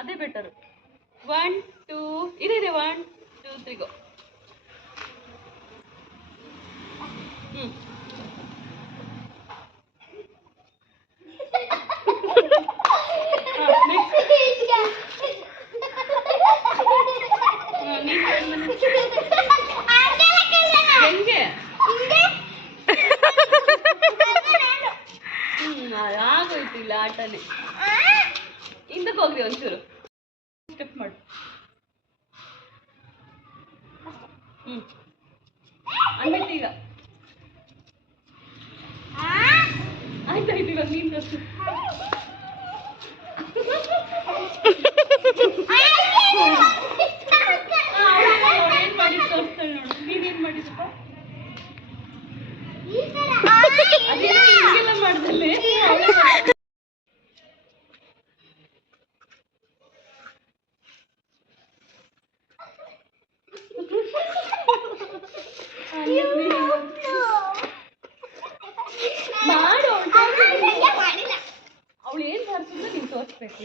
ಅದೇ ಬೆಟರ್. 1 2 ಇದೆ 1 2 3 ಗೋ. ಹೆಂಗೆ ಆಗೋಯ್ತು ಇಲ್ಲ ಆಟನೇ. ಹಿಂದಕ್ಕೆ ಹೋಗ್ರಿ ಒಂಚೂರು ಸ್ಟೆಪ್ ಮಾಡಿ. ಆಯ್ತು ಈಗ ಆಯ್ತಾಯ್ತು ಇವಾಗ ನೀನು ತೋರಿಸು. ಏನ್ ಮಾಡಿ ತೋರಿಸ್ತಾಳೆ ನೋಡು. ನೀನೇನ್ ಮಾಡಿದಪ್ಪ? ಅದೇನೋ ಹಿಂಗೆಲ್ಲ ಮಾಡ್ದಲ್ಲೇ. ಮಾಡು ಅವಳು ಏನ್ ಮಾಡ್ತಿದ್ದ ನೀನ್ ತೋರಿಸ್ಬೇಕು.